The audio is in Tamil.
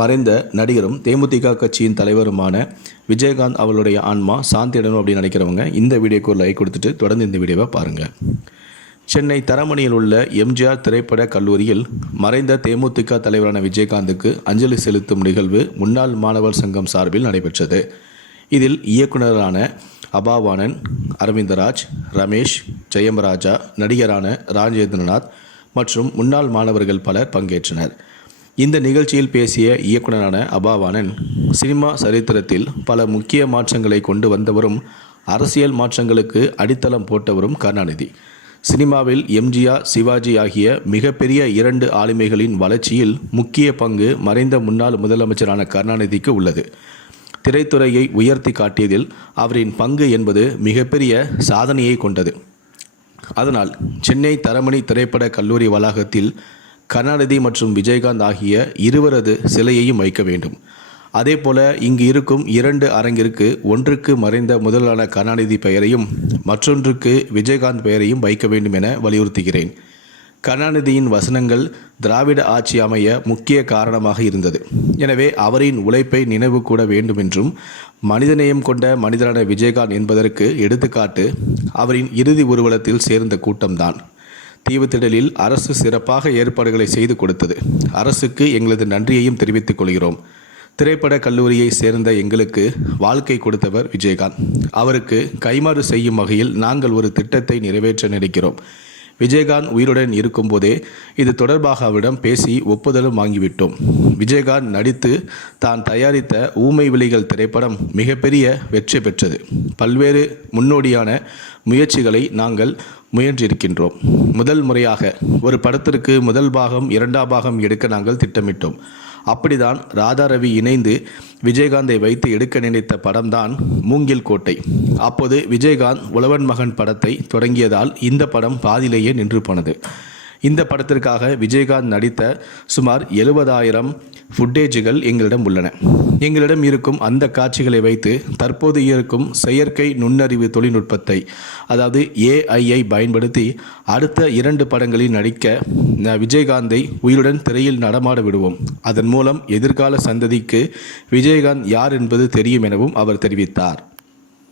மறைந்த நடிகரும் தேமுதிக கட்சியின் தலைவருமான விஜயகாந்த் அவளுடைய ஆன்மா சாந்தியிடணும் அப்படின்னு நினைக்கிறவங்க இந்த வீடியோக்கு ஒரு லைக் கொடுத்துட்டு தொடர்ந்து இந்த வீடியோவை பாருங்கள் சென்னை தரமணியில் உள்ள எம்ஜிஆர் திரைப்பட கல்லூரியில் மறைந்த தேமுதிக தலைவரான விஜயகாந்துக்கு அஞ்சலி செலுத்தும் நிகழ்வு முன்னாள் மாணவர் சங்கம் சார்பில் நடைபெற்றது. இதில் இயக்குனரான அபாவானன் அரவிந்தராஜ் ரமேஷ் ஜெயமராஜா நடிகரான ராஜேந்திரநாத் மற்றும் முன்னாள் மாணவர்கள் பலர் பங்கேற்றனர். இந்த நிகழ்ச்சியில் பேசிய இயக்குனரான அபாவானன் சினிமா சரித்திரத்தில் பல முக்கிய மாற்றங்களை கொண்டு வந்தவரும் அரசியல் மாற்றங்களுக்கு அடித்தளம் போட்டவரும் கருணாநிதி. சினிமாவில் எம்ஜிஆர் சிவாஜி ஆகிய மிகப்பெரிய இரண்டு ஆளுமைகளின் வளர்ச்சியில் முக்கிய பங்கு மறைந்த முன்னாள் முதலமைச்சரான கருணாநிதிக்கு உள்ளது. திரைத்துறையை உயர்த்தி காட்டியதில் அவரின் பங்கு என்பது மிகப்பெரிய சாதனையை கொண்டது. அதனால் சென்னை தரமணி திரைப்பட கல்லூரி வளாகத்தில் கருணாநிதி மற்றும் விஜயகாந்த் ஆகிய இருவரது சிலையையும் வைக்க வேண்டும். அதேபோல இங்கு இருக்கும் இரண்டு அரங்கிற்கு ஒன்றுக்கு மறைந்த முதலான கருணாநிதி பெயரையும் மற்றொன்றுக்கு விஜயகாந்த் பெயரையும் வைக்க வேண்டும் என வலியுறுத்துகிறேன். கருணாநிதியின் வசனங்கள் திராவிட ஆட்சி அமைய முக்கிய காரணமாக இருந்தது. எனவே அவரின் உழைப்பை நினைவு கூட வேண்டும் என்றும் மனிதநேயம் கொண்ட மனிதரான விஜயகாந்த் என்பதற்கு எடுத்துக்காட்டு அவரின் இறுதி ஊர்வலத்தில் சேர்ந்த கூட்டம்தான் தீவுத்திடலில் அரசு சிறப்பாக ஏற்பாடுகளை செய்து கொடுத்தது. அரசுக்கு எங்களது நன்றியையும் தெரிவித்துக் கொள்கிறோம். திரைப்பட கல்லூரியை சேர்ந்த எங்களுக்கு வாழ்க்கை கொடுத்தவர் விஜயகாந்த். அவருக்கு கைமாறு செய்யும் வகையில் நாங்கள் ஒரு திட்டத்தை நிறைவேற்ற நினைக்கிறோம். விஜயகாந்த் உயிருடன் இருக்கும்போதே இது தொடர்பாக அவரிடம் பேசி ஒப்புதலும் வாங்கிவிட்டோம். விஜயகாந்த் நடித்து தான் தயாரித்த ஊமை விழிகள் திரைப்படம் மிகப்பெரிய வெற்றி பெற்றது. பல்வேறு முன்னோடியான முயற்சிகளை நாங்கள் முயன்றிருக்கின்றோம். முதல் முறையாக ஒரு படத்திற்கு முதல் பாகம் இரண்டாம் பாகம் எடுக்க நாங்கள் திட்டமிட்டோம். அப்படிதான் ராதா ரவி இணைந்து விஜயகாந்தை வைத்து எடுக்க நினைத்த படம்தான் மூங்கில் கோட்டை. அப்போது விஜயகாந்த் உழவன் மகன் படத்தை தொடங்கியதால் இந்த படம் பாதியிலேயே நின்று போனது. இந்த படத்திற்காக விஜயகாந்த் நடித்த சுமார் எழுபதாயிரம் ஃபுட்டேஜுகள் எங்களிடம் உள்ளன. எங்களிடம் இருக்கும் அந்த காட்சிகளை வைத்து தற்போது இருக்கும் செயற்கை நுண்ணறிவு தொழில்நுட்பத்தை அதாவது ஏஐயை பயன்படுத்தி அடுத்த இரண்டு படங்களில் நடிக்க விஜயகாந்தை உயிருடன் திரையில் நடமாட விடுவோம். அதன் மூலம் எதிர்கால சந்ததிக்கு விஜயகாந்த் யார் என்பது தெரியும் எனவும் அவர் தெரிவித்தார்.